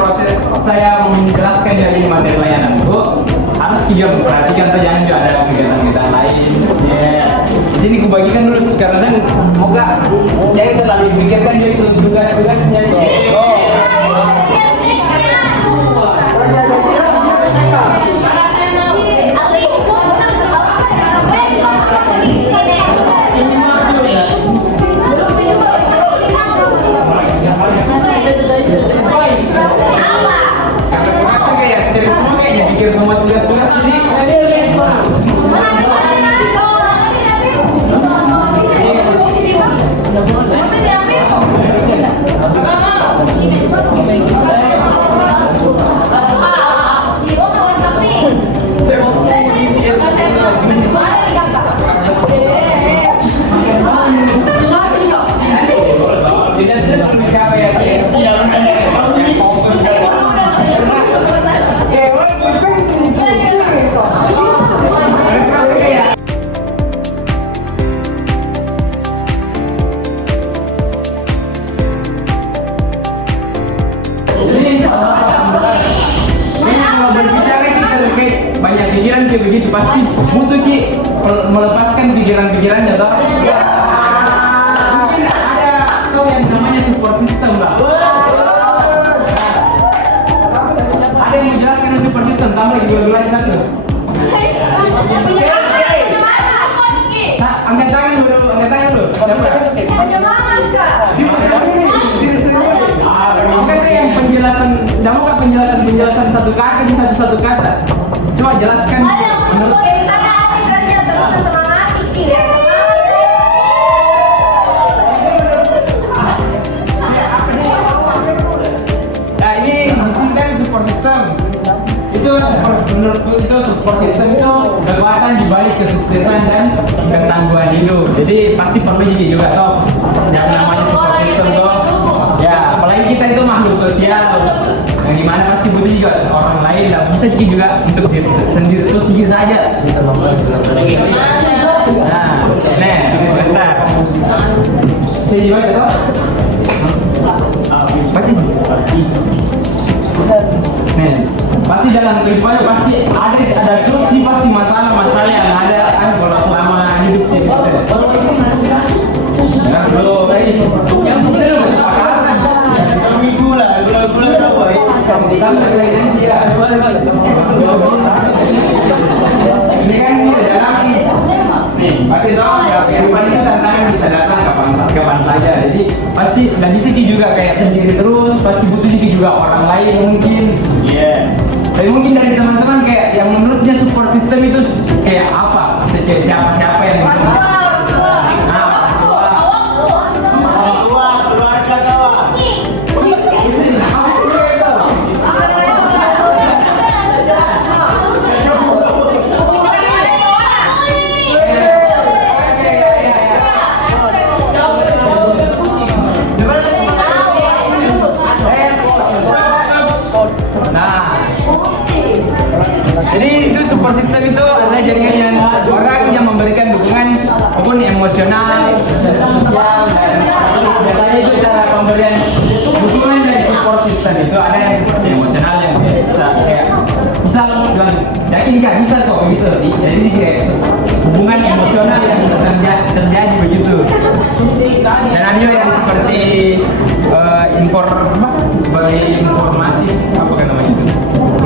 proses saya menjelaskan dari materi layanan itu harus juga memperhatikan atau jangan juga ada kegiatan-kegiatan lain. Ya, di sini aku bagikan dulu sekarang semoga jangan terlalu dipikirkan dia itu tugas-tugasnya. Semua tugas-tugas ini banyak pikiran kayak begitu pasti butuh ki melepaskan pikiran-pikirannya toh. Mungkin ada tuh yang namanya support system lah. Ada yang menjelaskan support system tambah lagi dua lagi satu. Angkat tangan dulu. Oke saya yang penjelasan, penjelasan satu kata di satu kata. Coba jelaskan menurut. Nah ini disini kan support system. Menurutku itu support system itu kekuatan dibalik kesuksesan dan ketangguhan hidup. Jadi pasti perlu juga toh yang namanya support system tuh. Ya apalagi kita itu makhluk sosial yang dimana pasti butuh juga orang lain dan bisa juga untuk diri sendiri terus sendiri saja. Nah, bentar. Saya juga tahu. Baca. Nih, pasti dalam kehidupan pasti ada terus sih pasti masalah yang ada kan kalau selama hidup kita. Ya, kalau yang ini kan dalam nih, berarti kehidupan itu tantangan bisa datang kapan saja. Jadi pasti dan di sini juga kayak sendiri terus, pasti butuh juga orang lain mungkin. Iya. Tapi mungkin dari teman-teman kayak yang menurutnya support system itu kayak apa? Siapa yang support system itu adalah jaringan yang orang yang memberikan dukungan maupun emosional, sosial, dan biasanya itu cara pemberian dukungan dari support system itu ada yang seperti emosional yang bisa kayak misal bilang yakin nggak bisa kok gitu. Jadi kayak hubungan emosional yang terjadi begitu. Dan ada yang seperti informatif apa kan namanya itu?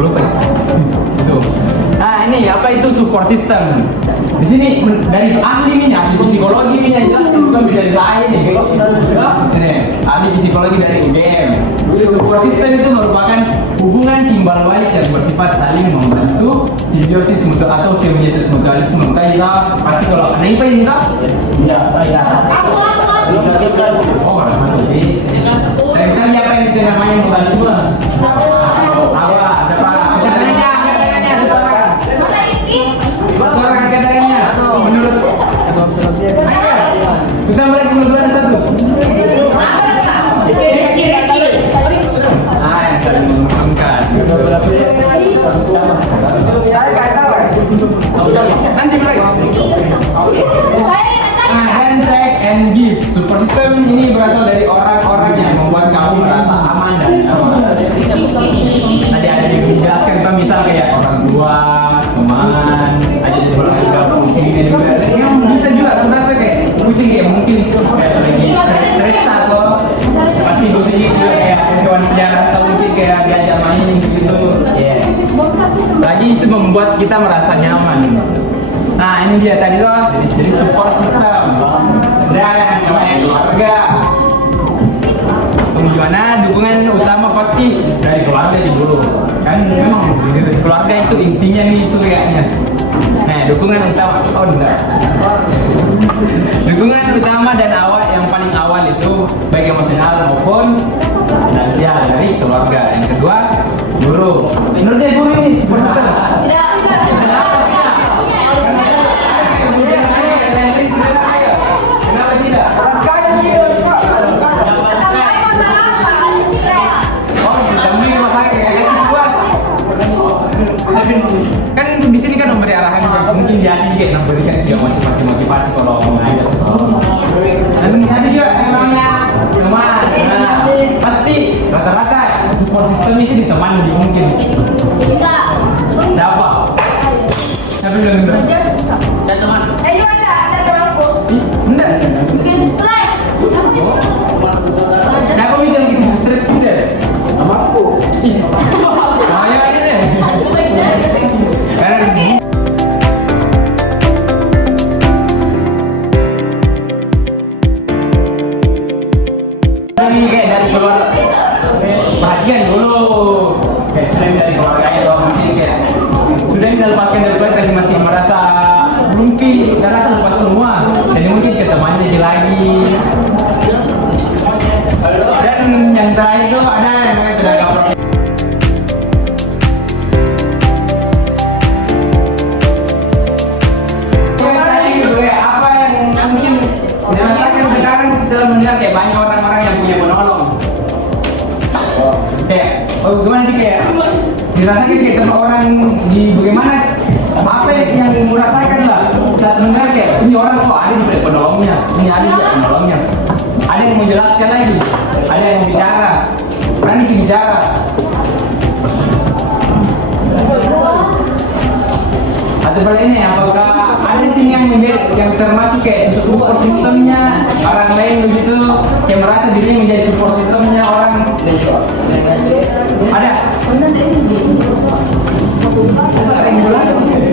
Lupa. Itu. Nah ini apa itu support system? Di sini dari ahli psikologi jelaskan bukan dari saya nih. Ini ahli psikologi dari UGM. Support system itu merupakan hubungan timbal balik yang bersifat saling membantu, simbiosis mutual atau simbiosis mutualisme. Kita pasti kalau ada apa ini tak? Ya saya. Oh jadi saya kan apa yang namanya mutualisme? Apa? Menurut kita mulai kemudian satu. Yang saling menguntungkan. Nanti mulai. Handshake and give. Support system ini berasal dari orang-orang yang membuat kamu merasa aman dan nyaman. mungkin kayak diajak main gitu. Ya. Lagi itu membuat kita merasa nyaman. Nah ini dia tadi tuh, jadi support system. Dan yang namanya keluarga. Gimana dukungan utama pasti dari keluarga dulu. Kan memang keluarga itu intinya nih itu kayaknya. Nah dukungan utama, oh enggak. Dukungan utama dan awal yang paling awal itu baik emosional maupun finansial dari keluarga. Yang kedua guru. Menurut saya guru ini support system. Kenapa tidak? Kan di sini kan memberi arahan, mungkin dia juga memberikan dia motivasi kalau mau ngajar. Dan ada juga yang namanya teman. Nah, pasti rata-rata support system ini di teman mungkin. Siapa? Siapa yang enggak? Ada teman. Ada temanku. Enggak. Siapa yang bikin stres gitu? Sama aku. Saya ini deh. Kayak dari keluarga, perhatian dulu. Kayak selain dari keluarga itu mungkin kayak sudah dilepaskan dari keluarga masih merasa belum nggak rasa lepas semua. Jadi mungkin ke temannya lagi. Dan yang terakhir itu ada yang namanya tenaga profesional. Apa yang mungkin dirasakan sekarang setelah melihat kayak banyak orang-orang yang punya menolong. Kayak, oh gimana nih kayak dirasakan kayak sama orang di bagaimana apa yang merasakan lah saat mendengar kayak ini orang kok ada di penolongnya, ini ada di penolongnya. Ada yang menjelaskan lagi, ada yang bicara, berani bicara. Atau ini apakah ada sih yang termasuk kayak support sistemnya orang lain begitu yang merasa dirinya menjadi support sistemnya orang? Ada?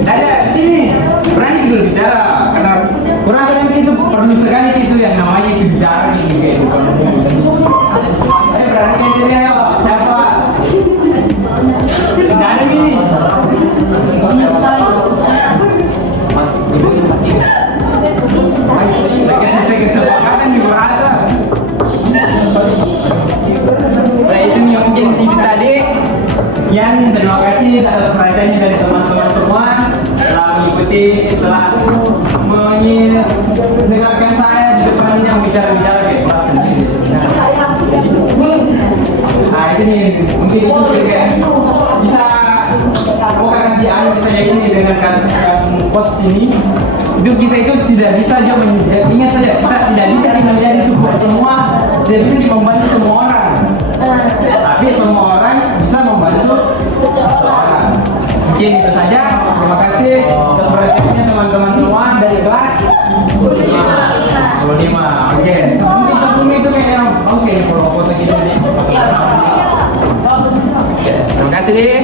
Ada sini berani dulu bicara karena kurasa nanti itu perlu sekali itu yang namanya itu bicara gitu kayak bukan ayo berani kan jadi ayo siapa? Tidak ada gini. Kesepakatan juga merasa. Nah itu nih mungkin TV tadi yang terima kasih atas perhatiannya dari teman-teman semua telah mengikuti, telah mendengarkan saya di depan yang bicara-bicara kayak kelas sendiri. Nah itu nih mungkin itu kayak bisa mau kasih anu misalnya ini dengan quotes ini. Itu kita itu tidak bisa aja ingat saja kita tidak bisa menjadi support semua, tidak bisa membantu semua orang. Tapi semua orang bisa membantu seseorang. Mungkin itu saja. Terima kasih atas perhatiannya teman-teman semua dari kelas 25. Oke. Mungkin sebelum itu kayak oke foto gitu nih. Terima kasih nih.